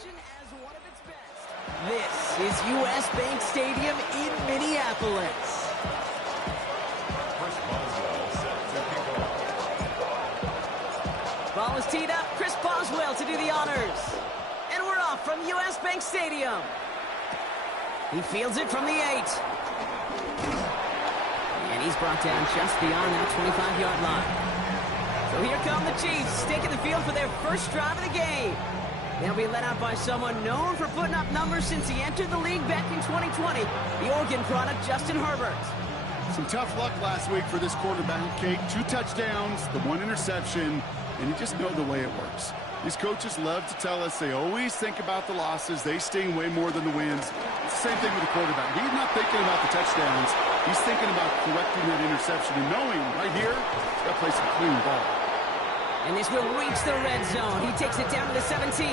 As one of its best. This is U.S. Bank Stadium in Minneapolis. Ball is teed up. Chris Boswell to do the honors. And we're off from U.S. Bank Stadium. He fields it from the 8. And he's brought down just beyond that 25-yard line. So here come the Chiefs, taking the field for their first drive of the game. They'll be led out by someone known for putting up numbers since he entered the league back in 2020, the Oregon product, Justin Herbert. Some tough luck last week for this quarterback, Kate. 2 touchdowns, the 1 interception, and you just know the way it works. These coaches love to tell us they always think about the losses. They sting way more than the wins. It's the same thing with the quarterback. He's not thinking about the touchdowns. He's thinking about correcting that interception and knowing right here, he's got to play some clean ball. And this will reach the red zone. He takes it down to the 17.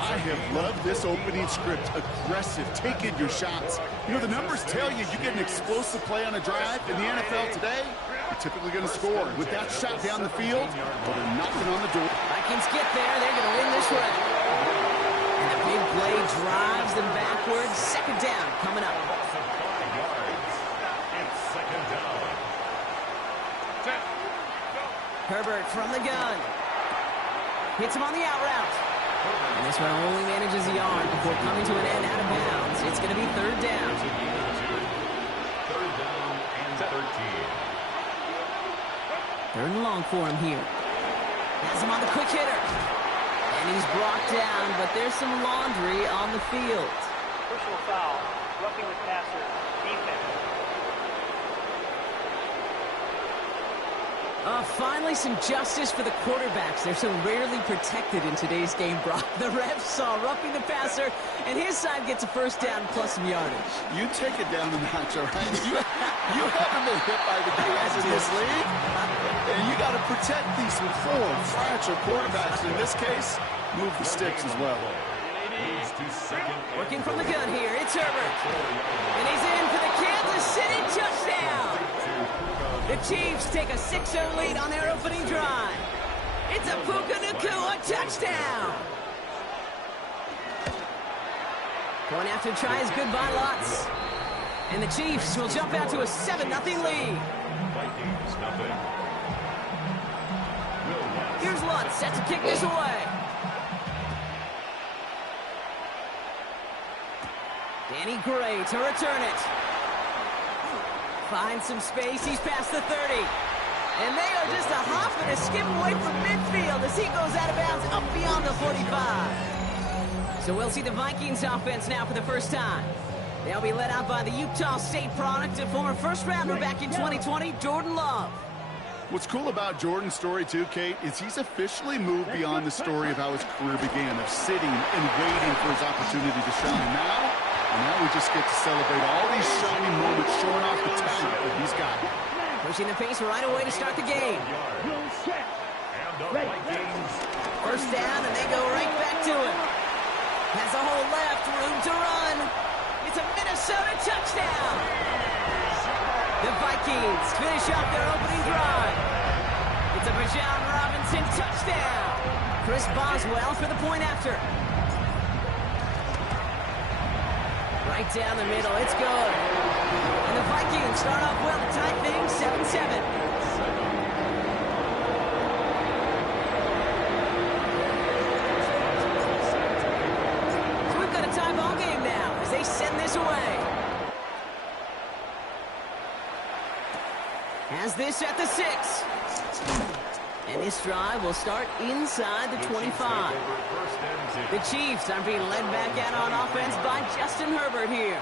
I have loved this opening script. Aggressive, taking your shots. You know, the numbers tell you you get an explosive play on a drive. In the NFL today, you're typically going to score. With that shot down the field, well, they're knocking on the door. Vikings get there. They're going to win this way. And the big play drives them backwards. Second down coming up. Herbert from the gun. Hits him on the out route. And this one only manages a yard before coming to an end out of bounds. It's going to be third down. Third down and 13. Third and long for him here. Has him on the quick hitter. And he's brought down, but there's some laundry on the field. Personal foul, roughing the passer, defense. Finally some justice for the quarterbacks. They're so rarely protected in today's game, Brock. The refs saw roughing the passer, and his side gets a first down plus some yardage. You take it down a notch, all right? You haven't been hit by the guys in this league, and you got to protect these poor, fragile quarterbacks. In this case, move the sticks as well. Working from the gun here, it's Herbert. And he's in for the Kansas City touchdown. The Chiefs take a 6-0 lead on their opening drive. It's a Puka Nacua touchdown. Going after try is goodbye, Lutz. And the Chiefs will jump out to a 7-0 lead. Here's Lutz set to kick this away. Danny Gray to return it. Finds some space. He's past the 30. And they are just a hop and a skip away from midfield as he goes out of bounds up beyond the 45. So we'll see the Vikings offense now for the first time. They'll be led out by the Utah State product, a former first-rounder back in 2020, Jordan Love. What's cool about Jordan's story, too, Kate, is he's officially moved beyond the story of how his career began, of sitting and waiting for his opportunity to shine. Now we just get to celebrate all these shining moments, showing off the talent that he's got. Pushing the pace right away to start the game. First down, and they go right back to it. Has a hole left, room to run. It's a Minnesota touchdown. The Vikings finish off their opening drive. It's a Bijan Robinson touchdown. Chris Boswell for the point after. Right down the middle, it's good. And the Vikings start off well to tie things 7-7. So we've got a tie ball game now as they send this away. Has this at the 6. And this drive will start inside the 25. The Chiefs are being led back out on offense by Justin Herbert here.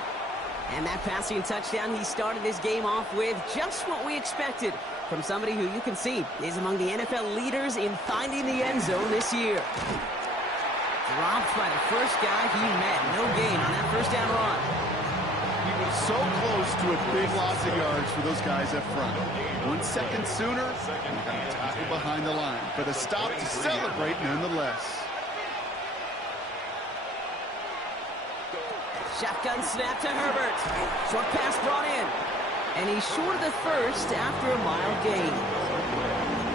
And that passing touchdown he started this game off with, just what we expected from somebody who you can see is among the NFL leaders in finding the end zone this year. Dropped by the first guy he met. No gain on that first down run. He was so close to a big loss of yards for those guys up front. 1 second sooner, and got a tackle behind the line. But a stop to celebrate nonetheless. Shotgun snap to Herbert. Short pass brought in. And he's short of the first after a mild gain.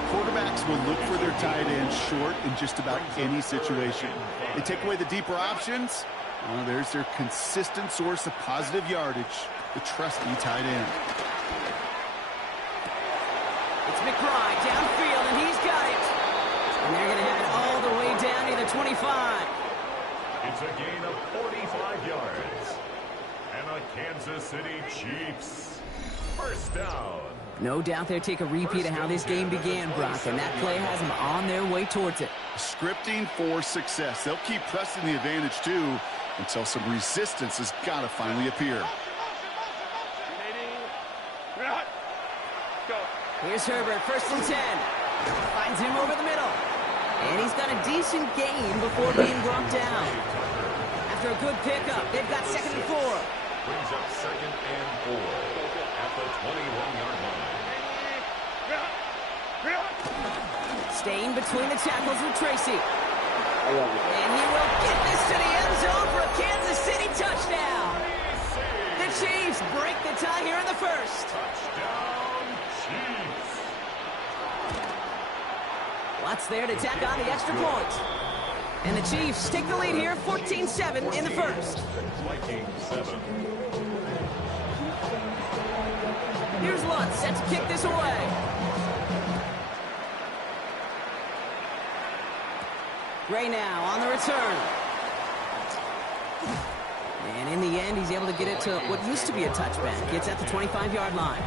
Quarterbacks will look for their tight end short in just about any situation. They take away the deeper options. Well, there's their consistent source of positive yardage, the trusty tight end. It's McBride downfield, and he's got it. And they're going to have it all the way down near the 25. It's a gain of 45 yards. And a Kansas City Chiefs first down. No doubt they'll take a repeat of how this game began, Brock, and that play has them on their way towards it. Scripting for success. They'll keep pressing the advantage, too, until some resistance has got to finally appear. Here's Herbert, 1st and 10. Finds him over the middle. And he's got a decent gain before being brought down. After a good pickup, they've got 2nd and 4. Brings up 2nd and 4 at the 21-yard line. Staying between the tackles with Tracy. And he will get this to the end zone for a Kansas City touchdown. The Chiefs break the tie here in the 1st. Touchdown, Chiefs. Watts there to tack on the extra point. And the Chiefs take the lead here, 14-7 in the 1st. Vikings 7. Here's Lutz set to kick this away. Gray now on the return. And in the end, he's able to get it to what used to be a touchback. It's at the 25-yard line.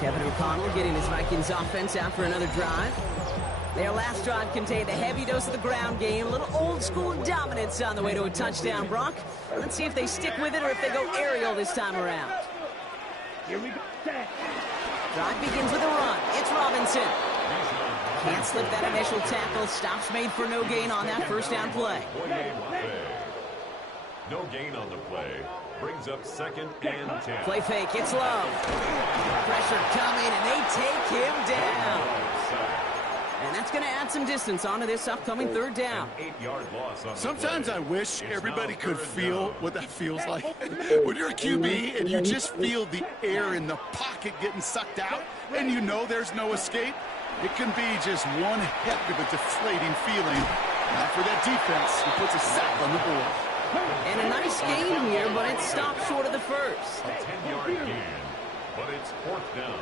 Kevin O'Connell getting his Vikings offense out for another drive. Their last drive contained a heavy dose of the ground game, a little old-school dominance on the way to a touchdown, Brock. Let's see if they stick with it or if they go aerial this time around. Here we go. Drive begins with a run. It's Robinson. Can't slip that initial tackle. Stops made for no gain on that 1st down play. No gain on the play. Brings up 2nd and 10. Play fake. It's Love. Pressure coming, and they take him down. And that's going to add some distance onto this upcoming 3rd down. 8-yard loss on Sometimes I wish everybody could feel what that feels like. When you're a QB and you just feel the air in the pocket getting sucked out and you know there's no escape, it can be just one heck of a deflating feeling. Not for that defense who puts a sack on the board. And a nice game here, but it stopped short of the 1st. A 10-yard gain, but it's 4th down.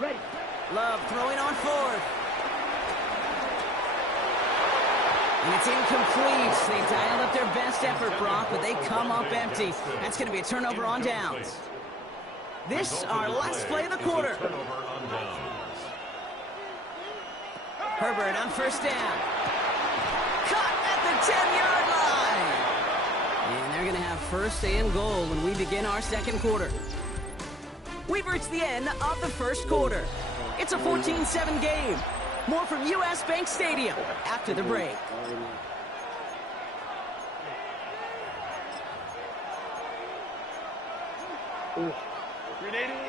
Ready. Love throwing on 4th. And it's incomplete. They dialed up their best effort, Brock, but they come up empty. That's going to be a turnover on downs. This, our last play of the quarter. Herbert on 1st down. Cut at the 10-yard line. And they're going to have 1st and goal when we begin our 2nd quarter. We've reached the end of the 1st quarter. It's a 14-7 game. More from U.S. Bank Stadium after the break.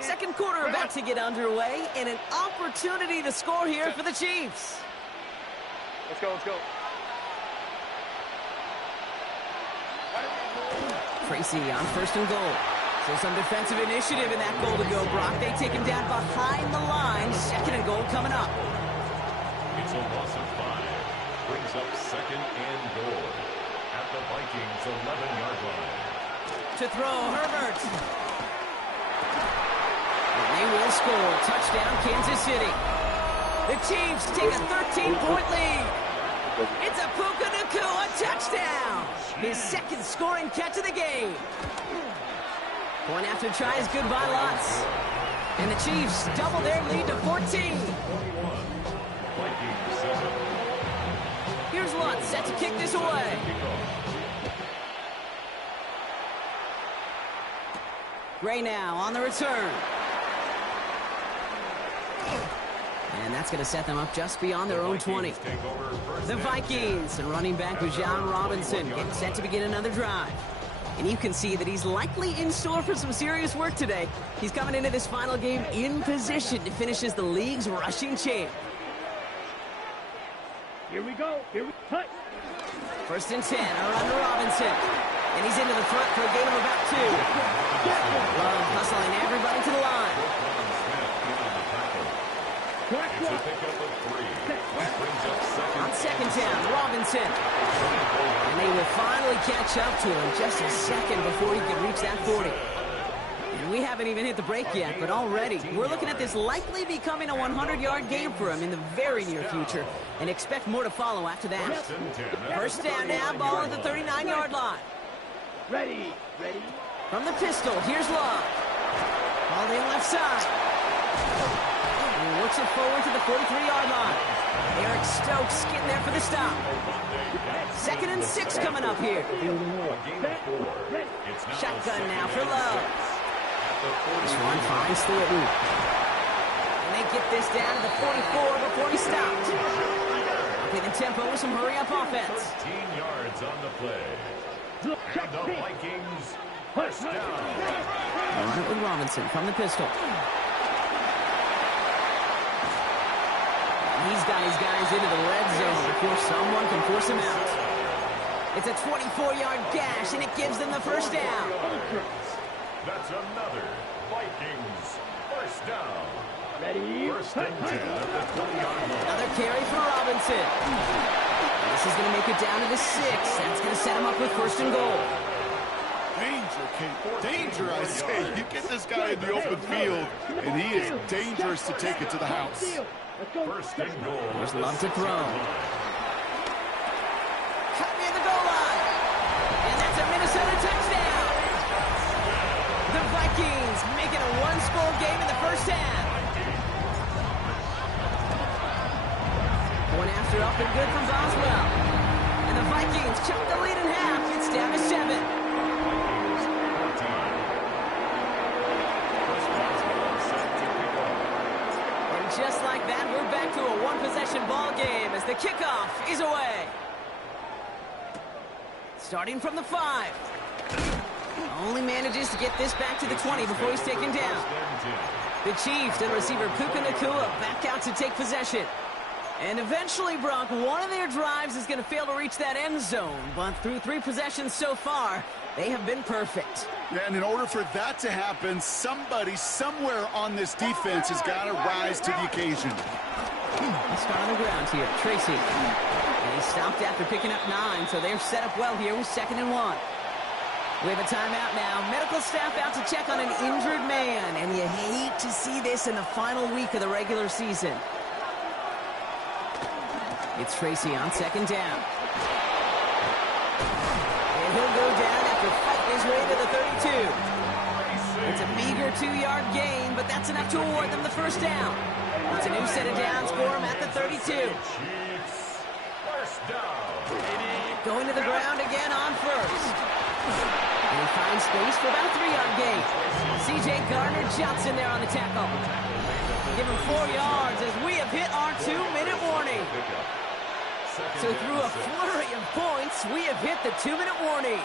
Second quarter about to get underway, and an opportunity to score here for the Chiefs. Let's go, let's go. Tracy on 1st and goal. So some defensive initiative in that goal to go, Brock. They take him down behind the line. 2nd and goal coming up. It's a loss of 5. Brings up 2nd and goal at the Vikings 11-yard line. To throw, Herbert. And they will score. Touchdown, Kansas City. The Chiefs take a 13-point lead. It's a Puka Nacua touchdown. His 2nd scoring catch of the game. Point after try is good by Lutz. And the Chiefs double their lead to 14. Here's Lutz set to kick this away. Gray now on the return. And that's going to set them up just beyond their own 20. The Vikings and running back Bijan Robinson getting set to begin another drive. And you can see that he's likely in store for some serious work today. He's coming into this final game in position to finish as the league's rushing champ. Here we go. Here we go. 1st and 10, a run to Robinson. And he's into the front for a gain of about 2. Love hustling everybody to the line. It's a pickup of 3. That brings up On second down, Robinson. And they will finally catch up to him just a second before he can reach that 40. And we haven't even hit the break yet, but already we're looking at this likely becoming a 100-yard game for him in the very near future, and expect more to follow after that. First down now, ball at the 39-yard line. Ready. From the pistol, here's Love. Ball in left side. And looks it forward to the 43-yard line. Eric Stokes getting there for the stop. 2nd and 6 coming up here. Shotgun now for Love. This one finds Thornton. And they get this down to the 44 before he stopped. Okay, the tempo with some hurry-up offense. 13 yards on the play. And the Vikings, first down. They'll run it with Robinson from the pistol. He's got his guys into the red zone before someone can force him out. It's a 24-yard gash, and it gives them the first down. That's another Vikings first down. Ready. First and 10 at the 20-yard line. Another carry for Robinson. This is going to make it down to the 6. That's going to set him up with first and goal. Danger, Kate. Danger, I say. You get this guy in the open field, and he is dangerous to take it to the house. First and goal. There's Love to throw. Cut near the goal line. And that's a Minnesota touchdown. The Vikings make it a one-score game in the first half. One after up and good from Boswell. And the Vikings chop the lead in half. It's down to 7. Just like that, we're back to a one-possession ball game as the kickoff is away. Starting from the 5. Only manages to get this back to the 20 before he's taken down. The Chiefs and receiver Puka Nacua back out to take possession. And eventually, Brock, one of their drives is going to fail to reach that end zone. But through 3 possessions so far, they have been perfect. Yeah, and in order for that to happen, somebody somewhere on this defense has got to rise to the occasion. Let's start on the ground here. Tracy. And he stopped after picking up 9, so they're set up well here with 2nd and 1. We have a timeout now. Medical staff out to check on an injured man, and you hate to see this in the final week of the regular season. It's Tracy on 2nd down. And he'll go down after fighting his way to the 32. It's a meager 2-yard gain, but that's enough to award them the first down. It's a new set of downs for him at the 32. First down. Going to the ground again on first. And he finds space for about a 3-yard gain. C.J. Gardner-Johnson there on the tackle. Give him 4 yards as we have hit our 2-minute warning. So through a flurry of points, we have hit the 2-minute warning.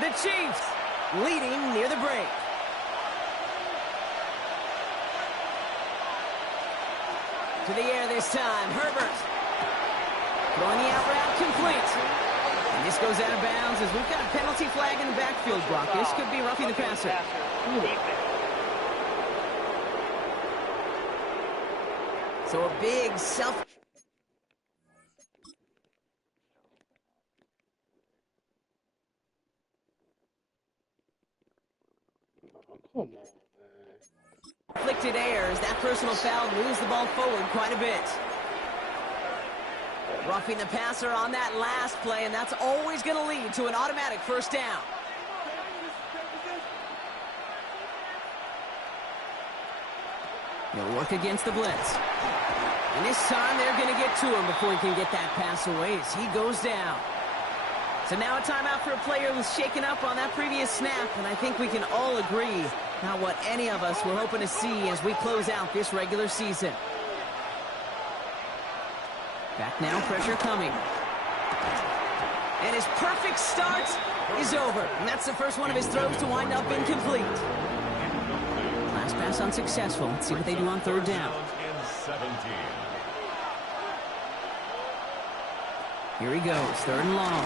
The Chiefs leading near the break. To the air this time, Herbert. Throwing the out route complete. And this goes out of bounds as we've got a penalty flag in the backfield, Brock. This could be roughing the passer. So a big self... Come on, man. Inflicted errors. That personal foul moves the ball forward quite a bit. Roughing the passer on that last play, and that's always going to lead to an automatic first down. He'll work against the blitz. And this time they're going to get to him before he can get that pass away as he goes down. So now a timeout for a player who's shaken up on that previous snap, and I think we can all agree not what any of us were hoping to see as we close out this regular season. Back now, pressure coming. And his perfect start is over. And that's the first one of his throws to wind up incomplete. Last pass unsuccessful. Let's see what they do on 3rd down. Here he goes, 3rd and long.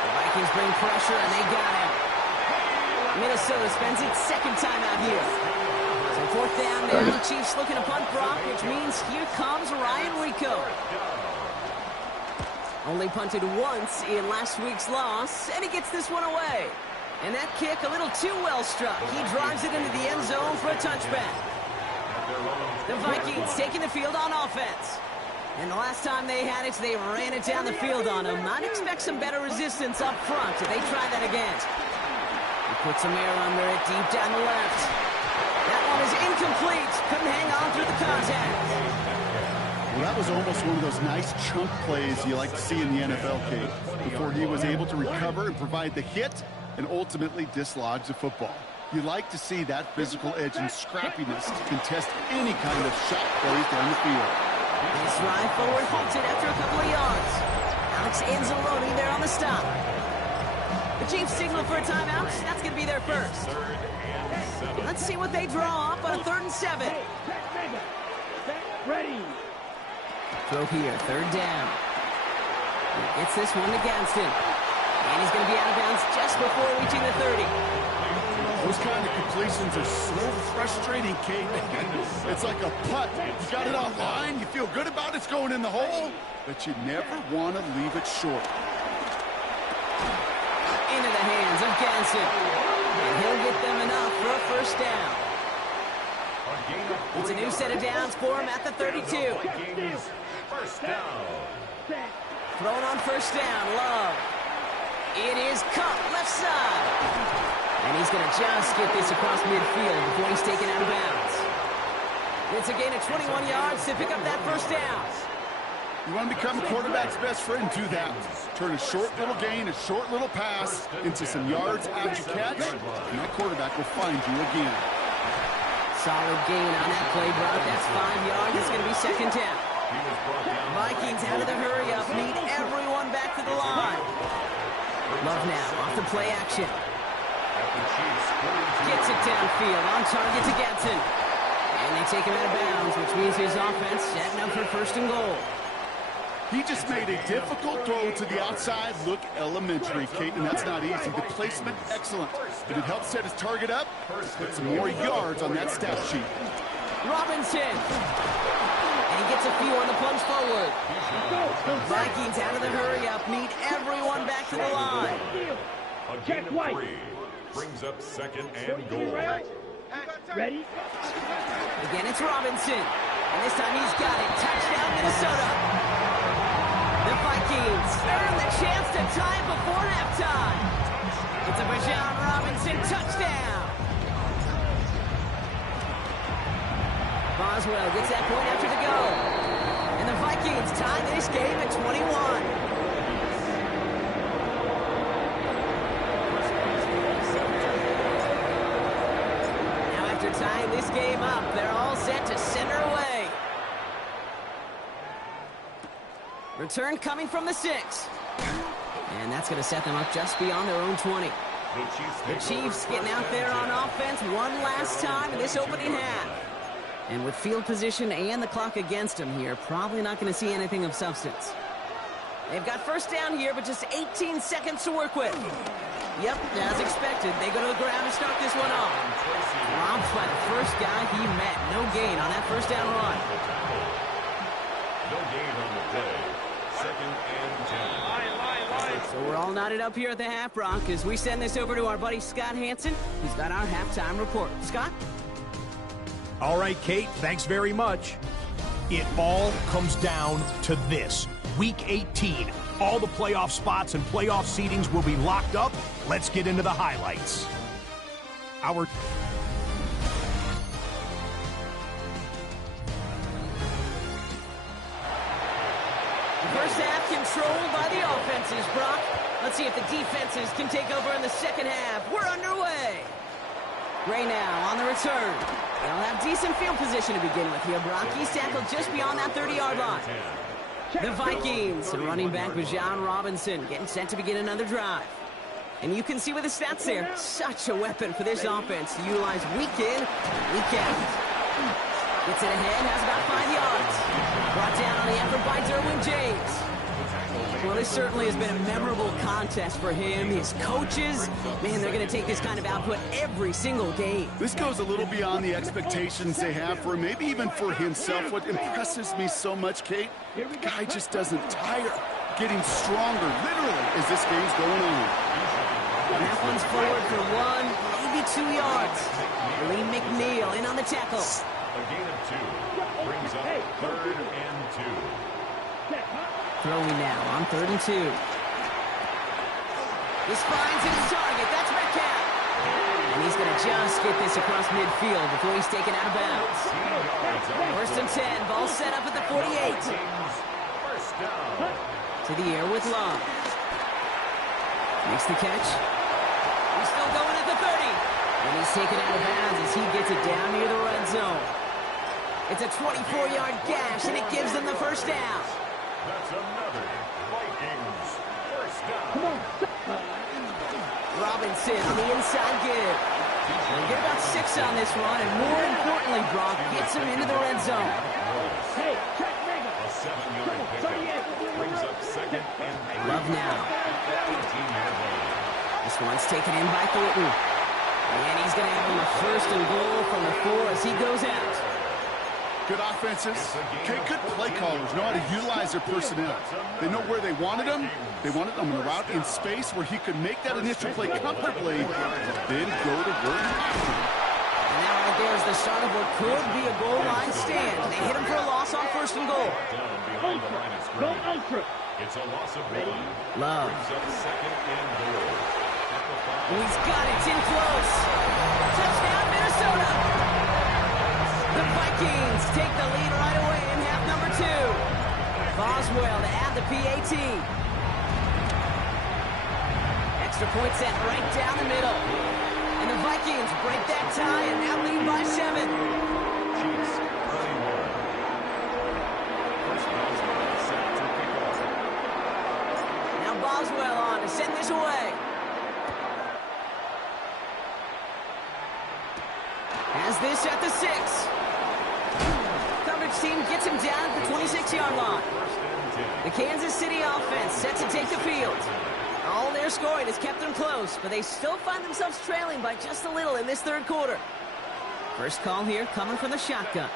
The Vikings bring pressure, and they got him. Minnesota spends its 2nd time out here. So Fourth down now. Chiefs looking to punt Brock, which means here comes Ryan Rico. Only punted once in last week's loss, and he gets this one away. And that kick a little too well struck. He drives it into the end zone for a touchback. The Vikings taking the field on offense. And the last time they had it, they ran it down the field on him. I'd expect some better resistance up front if they try that again. He puts some air under it deep down the left. That one is incomplete. Couldn't hang on through the contact. Well, that was almost one of those nice chunk plays you like to see in the NFL, Kate, before he was able to recover and provide the hit and ultimately dislodge the football. You like to see that physical edge and scrappiness to contest any kind of shot plays down the field. This drive forward halted after a couple of yards. Alex Anzalone there on the stop. The Chiefs signal for a timeout. That's going to be their first. Let's see what they draw up on a 3rd and 7. Ready. Throw here, 3rd down. He gets this one to Gadsden. And he's going to be out of bounds just before reaching the 30. Those kind of completions are so frustrating, Kate. It's like a putt. You got it online, you feel good about it's going in the hole, but you never want to leave it short. Into the hands of Gadsden. And he'll get them enough for a 1st down. It's a new set of downs for him at the 32. First down. Thrown on 1st down, Love. It is cut left side. And he's going to just get this across midfield before he's taken out of bounds. It's a gain of 21 yards to pick up that 1st down. You want to become a quarterback's best friend, do that. Turn a short little gain, a short little pass into some yards after catch, and that quarterback will find you again. Solid gain on that play, Brock. That's 5 yards. It's going to be 2nd down. Vikings out of the hurry-up. Need everyone back to the line. Love now off the play action. Gets it downfield on target to Gadsden. And they take him out of bounds, which means his offense setting up for 1st and goal. He just made a difficult throw to the outside look elementary, Kate, and that's not easy. The placement, excellent. But it helps set his target up, put some more yards on that stat sheet. Robinson. And he gets a few on the plunge forward. Vikings out of the hurry-up. Need everyone back to the line. A gain of 3 brings up 2nd and goal. Ready? Again, it's Robinson. And this time he's got it. Touchdown, Minnesota. The Vikings earn the chance to tie it before halftime. It's a Bijan Robinson touchdown. Boswell gets that point after the go. And the Vikings tie this game at 21. Now after tying this game up, they're all set to send her away. Return coming from the 6. And that's going to set them up just beyond their own 20. The Chiefs getting out there on offense one last time in this opening half. And with field position and the clock against them here, probably not going to see anything of substance. They've got 1st down here, but just 18 seconds to work with. Yep, as expected, they go to the ground to start this one off. Robbed by the first guy he met. No gain on that 1st down run. No gain on the play. 2nd and 10. So we're all knotted up here at the half, Brock, as we send this over to our buddy Scott Hansen, who's got our halftime report. Scott? All right, Kate, thanks very much. It all comes down to this. Week 18. All the playoff spots and playoff seedings will be locked up. Let's get into the highlights. Our first half controlled by the offenses, Brock. Let's see if the defenses can take over in the 2nd half. We're underway. Gray now on the return. They'll have decent field position to begin with here, Brock. He's tackled just beyond that 30-yard line. The Vikings, running back Bijan Robinson, getting set to begin another drive. And you can see with the stats there, such a weapon for this offense to utilize week in, week out. Gets it ahead, has about 5 yards. Brought down on the effort by Derwin James. Well, this certainly has been a memorable contest for him. His coaches, man, they're going to take this kind of output every single game. This goes a little beyond the expectations they have for him, maybe even for himself. What impresses me so much, Kate, the guy just doesn't tire. Getting stronger, literally, as this game's going on. And that one's forward for 1, maybe 2 yards. Lee McNeil in on the tackle. A gain of 2 brings up 3rd and 2. Throwing now on 3rd and 2. This finds his target. That's Metcalf. And he's going to just get this across midfield before he's taken out of bounds. 1st and 10. Ball set up at the 48. First down. To the air with Love. Makes the catch. He's still going at the 30. And he's taken out of bounds as he gets it down near the red zone. It's a 24-yard gash, and it gives them the first down. That's another Vikings first down. Robinson on the inside give. They'll get about 6 on this run, and more importantly, Brock gets him into the red zone. A 7-yard pickup brings up 2nd and 3. Love now. 18-yard line. This one's taken in by Thornton. And he's going to have him a 1st and goal from the 4 as he goes out. Good offenses. Okay, good play callers know how to utilize their personnel. They know where they wanted him. They wanted him in a route in space where he could make that initial play comfortably, then go to work. And now right there is the start of what could be a goal line stand. They hit him for a loss on 1st and goal. Down behind the line of scrimmage. It's a loss of 1. Love. Brings up 2nd and goal. At the 5. He's got it. It's in close. Touchdown, Minnesota. The Vikings take the lead right away in half number 2. Boswell to add the PAT. Extra point set right down the middle. And the Vikings break that tie and now lead by 7. Chiefs 31. First Boswell set to kick off. Now Boswell on to send this away. Has this at the 6. Coverage team gets him down at the 26-yard line. The Kansas City offense set to take the field. All their scoring has kept them close, but they still find themselves trailing by just a little in this 3rd quarter. First call here coming from the shotgun.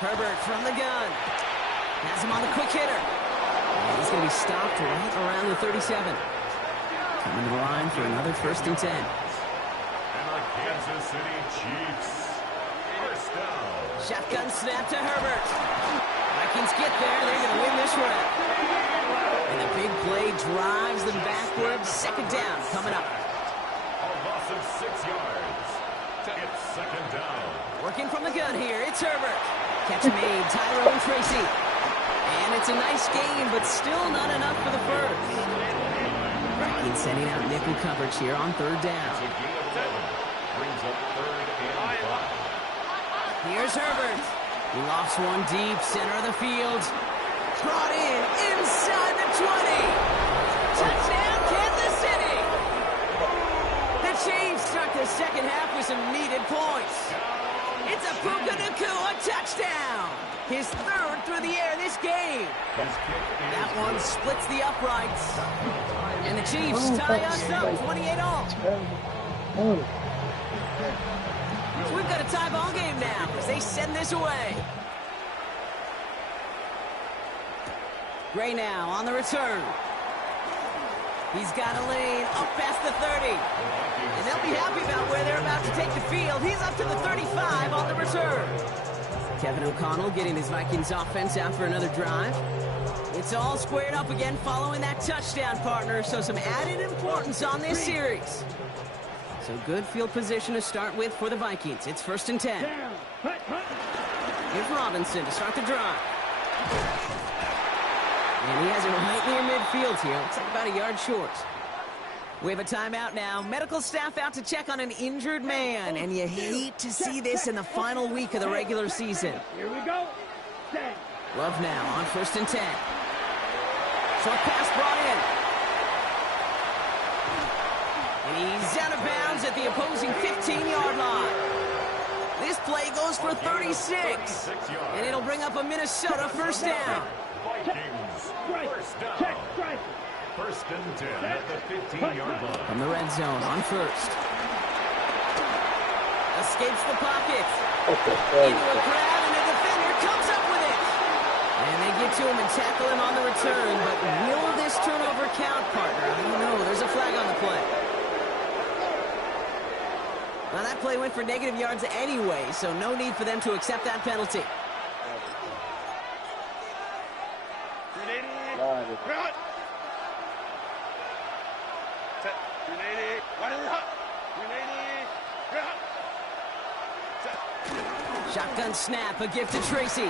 Herbert from the gun. Has him on the quick hitter. And he's going to be stopped right around the 37. Coming to the line for another 1st and 10. And the Kansas City Chiefs. First down. Shotgun snap to Herbert. Vikings get there. They're going to win this round. And the big play drives them backwards. 2nd down coming up. A loss of 6 yards. It's 2nd down. Working from the gun here. It's Herbert. Catch made. Tyrone Tracy. And it's a nice game, but still not enough for the first. Vikings sending out nickel coverage here on 3rd down. It's a gain of 11. Brings up 3rd and 5. Here's Herbert. He lofts one deep, center of the field. Brought in, inside the 20. Touchdown, Kansas City. The Chiefs start the 2nd half with some needed points. It's a Puka Nacua touchdown. His 3rd through the air this game. That one splits the uprights. And the Chiefs tie us up 28-all. So we've got a tie ball game now as they send this away. Gray now on the return. He's got a lane up past the 30. And they'll be happy about where they're about to take the field. He's up to the 35 on the return. Kevin O'Connell getting his Vikings offense out for another drive. It's all squared up again following that touchdown, partner. So some added importance on this series. So good field position to start with for the Vikings. It's 1st and 10. Here's Robinson to start the drive. And he has it right near midfield here. Looks like about a yard short. We have a timeout now. Medical staff out to check on an injured man. And you hate to see this in the final week of the regular season. Here we go. Love now on 1st and 10. Short pass brought in. And he's out of bounds at the opposing 15-yard line. This play goes for 36. And it'll bring up a Minnesota first down. Vikings, first down. First and 10 at the 15-yard line. From the red zone on first. Escapes the pocket. Into a crowd, and a defender comes up with it. And they get to him and tackle him on the return. But will this turnover count, partner? I don't know. There's a flag on the play. Well, that play went for negative yards anyway, so no need for them to accept that penalty. Shotgun snap, a gift to Tracy.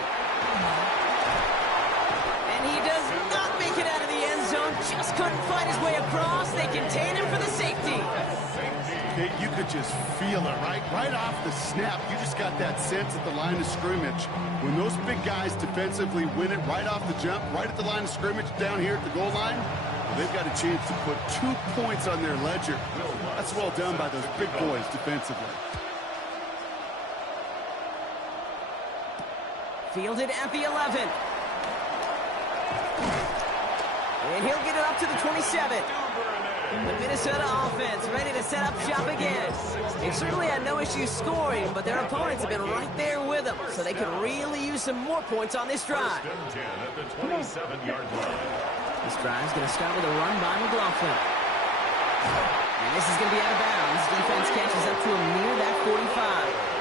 And he does not make it out of the end zone. Just couldn't find his way across. They contain him for the safety. You could just feel it, right? Right off the snap, you just got that sense at the line of scrimmage. When those big guys defensively win it right off the jump, right at the line of scrimmage down here at the goal line, well, they've got a chance to put 2 points on their ledger. That's well done by those big boys defensively. Fielded at the 11. And he'll get it up to the 27. The Minnesota offense ready to set up shop again. They certainly had no issue scoring, but their opponents have been right there with them, so they could really use some more points on this drive. First and 10 at the 27-yard line. This drive's going to start with a run by McLaughlin. And this is going to be out of bounds. Defense catches up to him near that 45.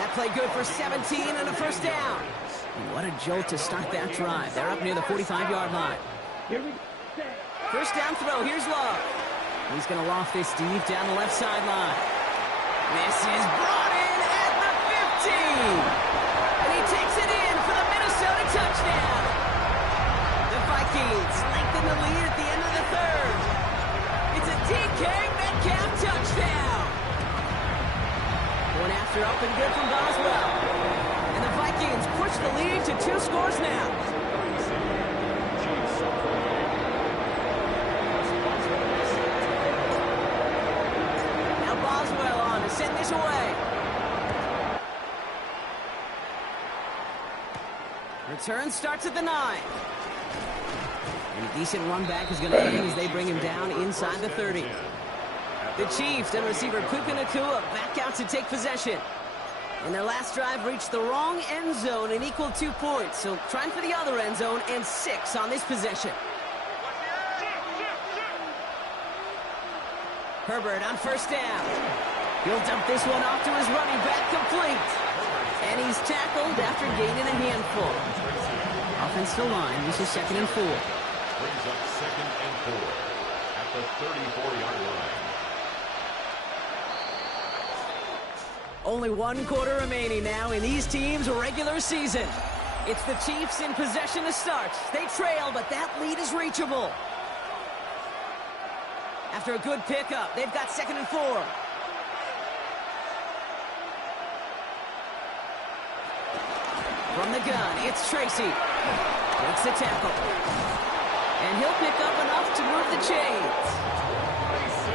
That play good for 17 and a first down. And what a jolt to start that drive. They're up near the 45-yard line. First down throw. Here's Love. He's going to loft this deep down the left sideline. This is brought in at the 15. And he takes it in for the Minnesota touchdown. The Vikings lengthen the lead at the end of the third. It's a DK Metcalf touchdown. One after up and good from Boswell. And the Vikings push the lead to 2 scores now. Now Boswell on to send this away. Return starts at the 9. And a decent run back is going to end as they bring him down inside the 30. The Chiefs and receiver Puka Nacua back out to take possession. And their last drive reached the wrong end zone and equaled 2 points. So trying for the other end zone and 6 on this possession. Herbert on first down. He'll dump this one off to his running back, complete. And he's tackled after gaining a handful. Offensive line, this is 2nd and 4. Brings up 2nd and 4 at the 34-yard line. Only 1 quarter remaining now in these teams' regular season. It's the Chiefs in possession to start. They trail, but that lead is reachable. After a good pickup, they've got 2nd and 4. From the gun, it's Tracy. Makes the tackle. And he'll pick up enough to move the chains.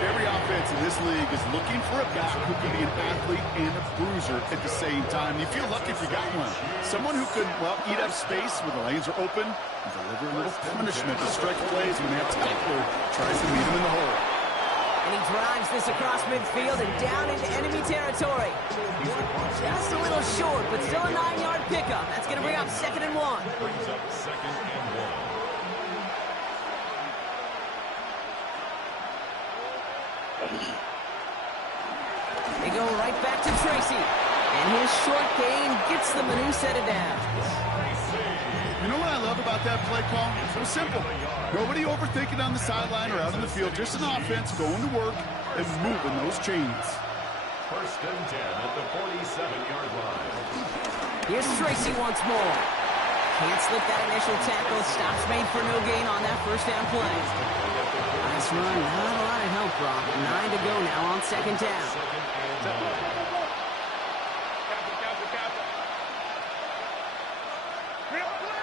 Every offense in this league is looking for a back who can be an athlete and a bruiser at the same time. You feel lucky if you got one. Someone who can, well, eat up space when the lanes are open and deliver a little punishment to stretch plays when that tackler tries to meet him in the hole. And he drives this across midfield and down into enemy territory. Just a little short, but still a 9-yard pickup. That's going to bring up 2nd and 1. Brings up 2nd and 1. They go right back to Tracy. And his short gain gets them a new set of downs. You know what I love about that play call? It's so simple. Nobody overthinking on the sideline or out in the field. Just an offense going to work and moving those chains. First and 10 at the 47-yard line. Here's Tracy once more. Can't slip that initial tackle. Stops made for no gain on that first down play. Nice run. Not a lot of help, Brock. 9 to go now on 2nd down.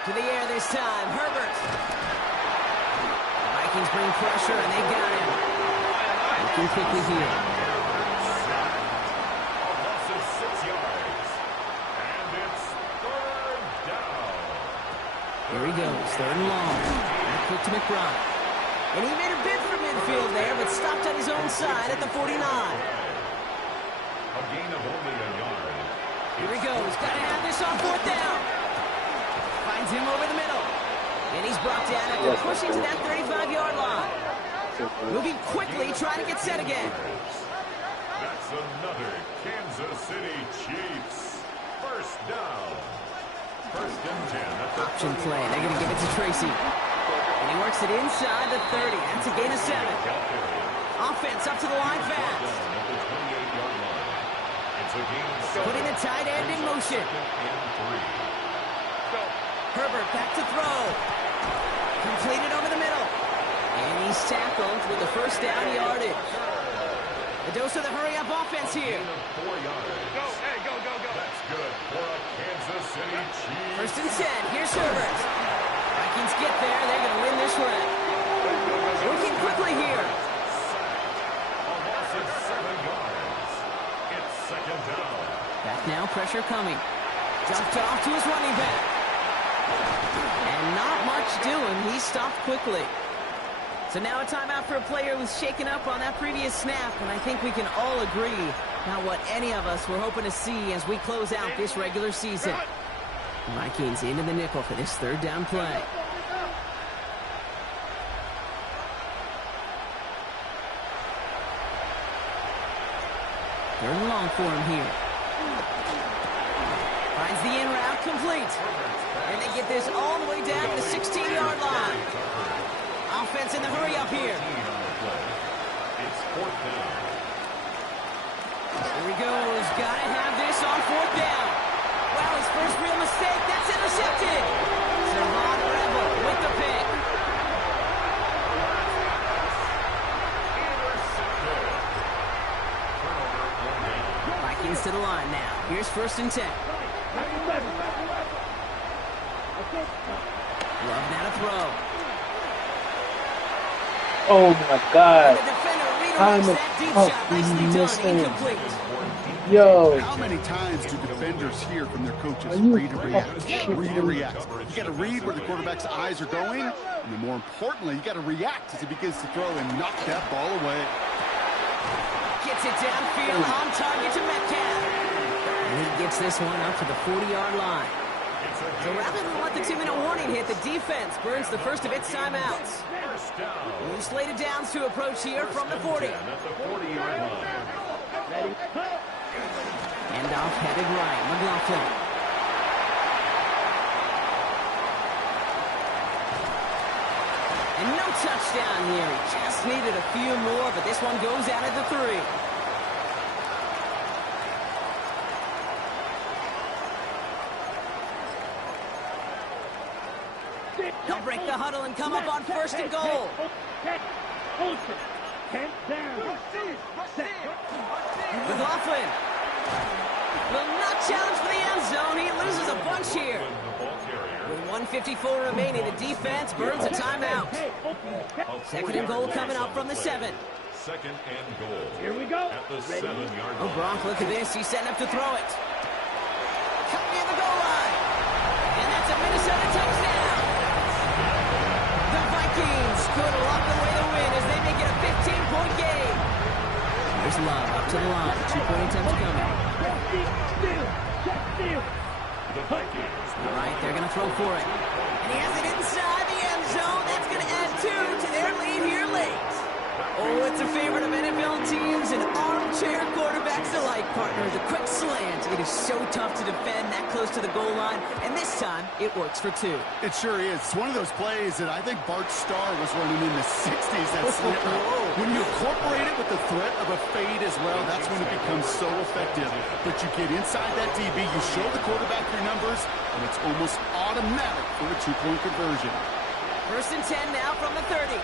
To the air this time. Herbert. The Vikings bring pressure, and they got him. Looking quickly here. A loss of 6 yards. Here he goes, 3rd and long. Back quick to McBride. And he made a bid for midfield there, but stopped on his own side at the 49. A gain of only a yard. Here he goes, got to have this on 4th down. Finds him over the middle. And he's brought down after pushing to that 35-yard line. Moving quickly, trying to get set again. That's another Kansas City Chiefs. 1st down. 1st and 10. Option play. They're going to give it to Tracy. And he works it inside the 30. That's a gain of 7. Offense up to the line fast. Putting the tight end in motion. Herbert back to throw. Completed over the middle. And he's tackled with the 1st down yardage. A dose of the hurry-up offense here. 4 yards. Go, hey, go, go, go. That's good for a Kansas City Chiefs. 1st and 10. Here's Herbert. Vikings get there. They're going to win this one. Working quickly here. A loss of 7 yards. It's 2nd down. Back now, pressure coming. Dumped off to his running back. And not much doing. He stopped quickly. So now a timeout for a player who's shaken up on that previous snap, and I think we can all agree not what any of us were hoping to see as we close out this regular season. Vikings into the nickel for this 3rd down play. Third and long for him here. Finds the in route complete. And they get this all the way down to the 16-yard line. Offense in the hurry up here. It's 4th down. Here he goes. Got to have this on 4th down. Wow, his first real mistake. That's intercepted. Sahadrozay with the pick. Vikings to the line now. Here's 1st and 10. Love now to throw. Oh my God. The defender I'm redirects a that deep shot. Nicely done. Incomplete. Yo. How many times do defenders hear from their coaches, Are you read and react, fucking read and react? You got to read where the quarterback's eyes are going, and then more importantly, you got to react as he begins to throw and knock that ball away. Gets it downfield on target to Metcalf. And he gets this one up to the 40-yard line. So rather than let the 2-minute warning hit, the defense burns the first of its timeouts. New slated downs to approach here from the 40. At the 40-yard line. End off headed right. McLaughlin. And no touchdown here. He just needed a few more, but this one goes out at the 3. They'll break the huddle and come up on 1st and goal. McLaughlin will not challenge for the end zone. He loses a bunch here. With 1:54 remaining, the defense burns a timeout. 2nd and goal coming up from the 7. 2nd and goal. Here we go. At the 7-yard Oh, line. Gronk, look at this. He's setting up to throw it. Coming near the goal line. And that's a Minnesota touchdown. The Vikings could lock away the win as they make it a 15-point game. Here's Love up to the line. 2-point attempt coming. The Vikings. All right, they're going to throw for it. And he has it inside the end zone. That's going to add 2 to their lead here late. Oh, it's a favorite of NFL teams and armchair quarterbacks alike, partner. The quick slant. It is so tough to defend that close to the goal line, and this time it works for 2. It sure is. It's one of those plays that I think Bart Starr was running in the 60s. That slant route. When you incorporate it with the threat of a fade as well, that's when it becomes so effective. But you get inside that DB, you show the quarterback your numbers, and it's almost automatic for a 2-point conversion. 1st and 10 now from the 30.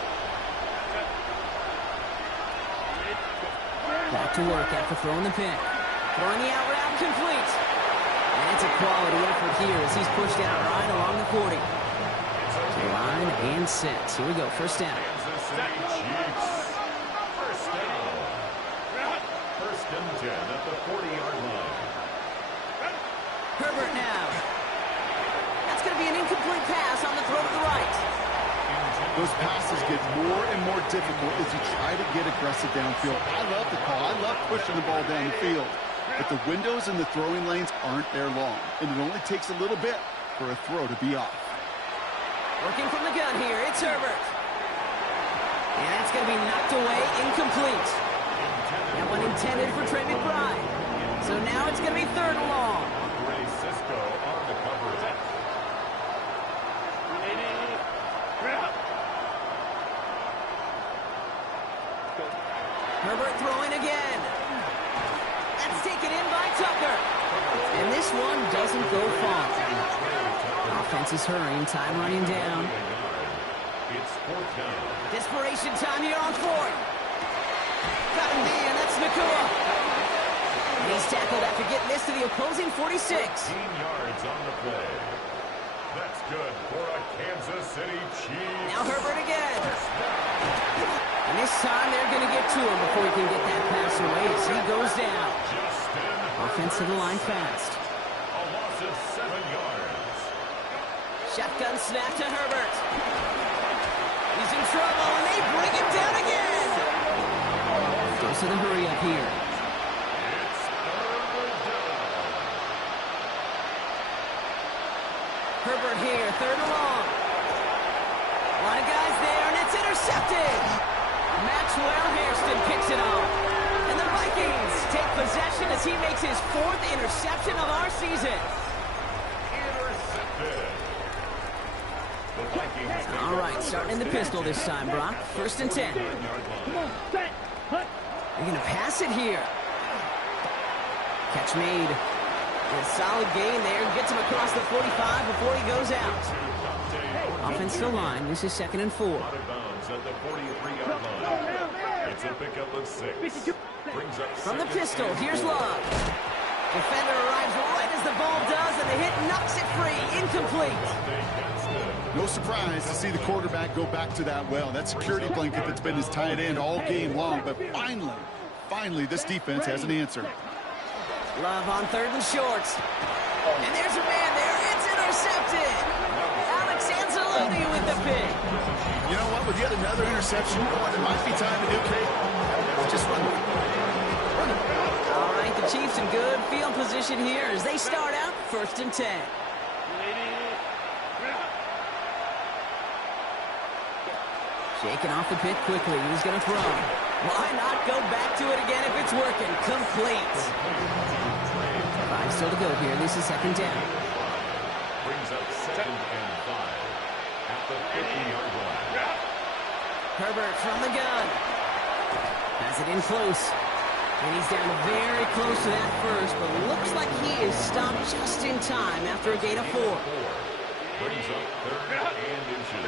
Back to work after throwing the pick. Throwing the out route complete. And it's a quality effort here as he's pushed out right along the 40. Line and set. Here we go. 1st down. Kansas City Chiefs. 1st down. 1st and 10 at the 40-yard line. Herbert now. That's going to be an incomplete pass on the throw to the right. Those passes get more and more difficult as you try to get aggressive downfield. I love the call. I love pushing the ball down the field. But the windows in the throwing lanes aren't there long, and it only takes a little bit for a throw to be off. Working from the gun here, it's Herbert. And that's going to be knocked away, incomplete. That one intended for Trey McBride. So now it's going to be 3rd and long. Cisco on the cover. Herbert throwing again. That's taken in by Tucker. And this one doesn't go far. Offense is hurrying, time running down. It's 4th down. Desperation time here on 4th. Got him there, and that's Nakua. And he's tackled after getting this to the opposing 46. 15 yards on the play. That's good for a Kansas City Chiefs. Now Herbert again. And this time they're going to get to him before he can get that pass away as he goes down. Offense to the line fast. A loss of 7 yards. Shotgun snap to Herbert. He's in trouble, and they bring him down again. Goes to the hurry up here. It's 3rd down. Herbert here, 3rd and long. A lot of guys there, and it's intercepted. Maxwell Hairston picks it off. And the Vikings take possession as he makes his 4th interception of our season. Intercepted. The Vikings take All right, starting in the pistol this time, Brock. 1st and 10. They're going to pass it here. Catch made. A solid gain there. Gets him across the 45 before he goes out. Offensive line. This is 2nd and 4. out of bounds at the 43-yard line. It's a pickup of 6. Brings up From the 2nd pistol, and here's 4. Love. Defender arrives right as the ball does, and the hit knocks it free. Incomplete. No surprise to see the quarterback go back to that well. That security blanket that's been his tight end all game long. But finally, this defense has an answer. Love on 3rd and short. And there's a man there. It's intercepted. Alex Anzalone with the pick. You know what? With yet another interception, it might be time to do, Kate. Just run. All right, the Chiefs in good field position here as they start out 1st and 10. Shaking off the pick quickly. He's going to throw. Why not go back to it again if it's working? Complete. 5 still to go here. This is 2nd down. Brings up 2nd and 5 at the 50-yard line. Herbert from the gun. Has it in close. And he's down very close to that first, but looks like he is stopped just in time after a gain of 4. Brings up 3rd and inches.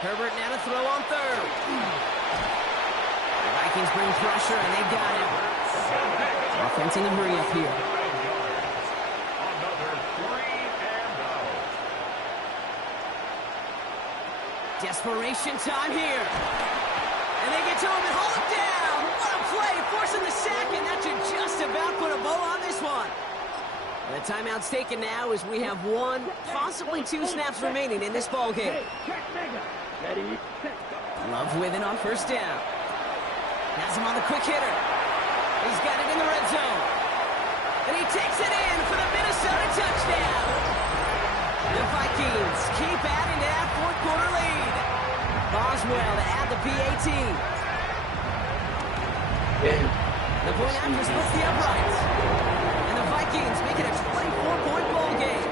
Herbert now to throw on 3rd. The Vikings bring pressure, and they got him. Offense in the hurry up here. Another 3 and out. Desperation time here. And they get to him and hold him down. What a play, forcing the sack, and that should just about put a bow on this one. The timeout's taken now as we have 1, possibly 2 snaps remaining in this ball game. Love with it on 1st down. Has him on the quick hitter. He's got it in the red zone. And he takes it in for the Minnesota touchdown. The Vikings keep adding to that 4th quarter lead. Boswell to add the PAT. The point after splits the uprights. And the Vikings make it a 24-point ball game.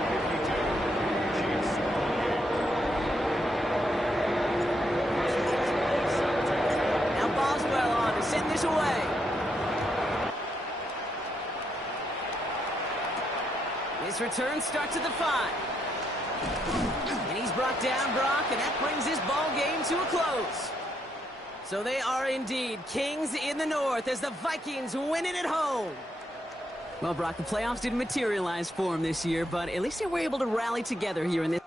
Now Boswell on to send this away. This return starts at the 5. And he's brought down, Brock, and that brings this ball game to a close. So they are indeed kings in the north as the Vikings win it at home. Well, Brock, the playoffs didn't materialize for them this year, but at least they were able to rally together here in this.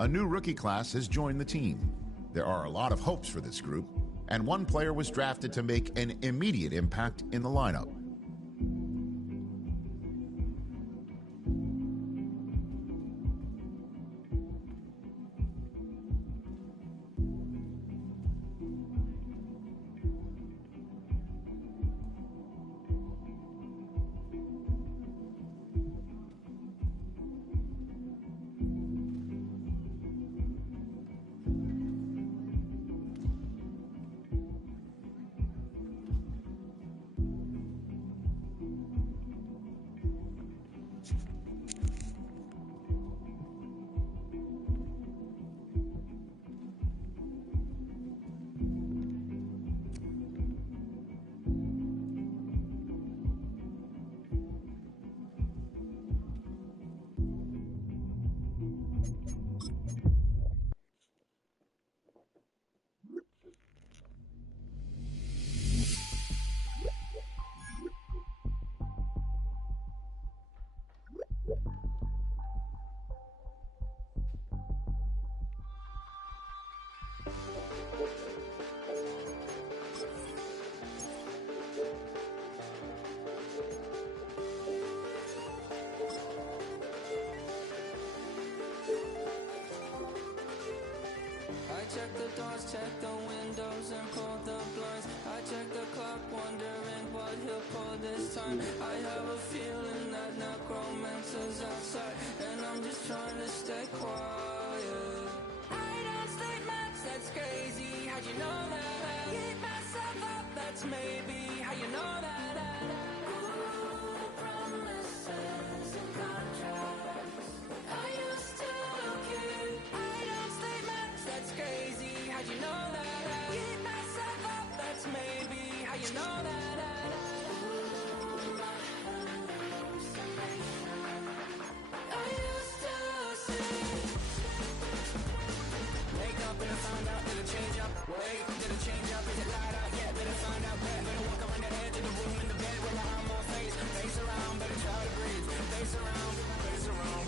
A new rookie class has joined the team. There are a lot of hopes for this group, and one player was drafted to make an immediate impact in the lineup. Check the doors, check the windows, and pull the blinds. I check the clock, wondering what he'll pull this time. I have a feeling that necromancer's outside, and I'm just trying to stay quiet. I don't sleep much, that's crazy. How'd you know that? Keep myself up, that's maybe how you know that. Ooh, promises and contracts. I used to keep. I don't sleep much, that's crazy. How'd you know that? Keep myself up, that's maybe how you know that. Ooh, my hallucination. I used to see. Wake up and I find out, did it change up? Wait, did it change up? Is it light out? Yeah, better find out. Better walk around the edge of the room in the bed with my arm on face. Face around, better try to breathe. Face around, face around.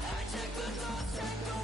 I check the door, check the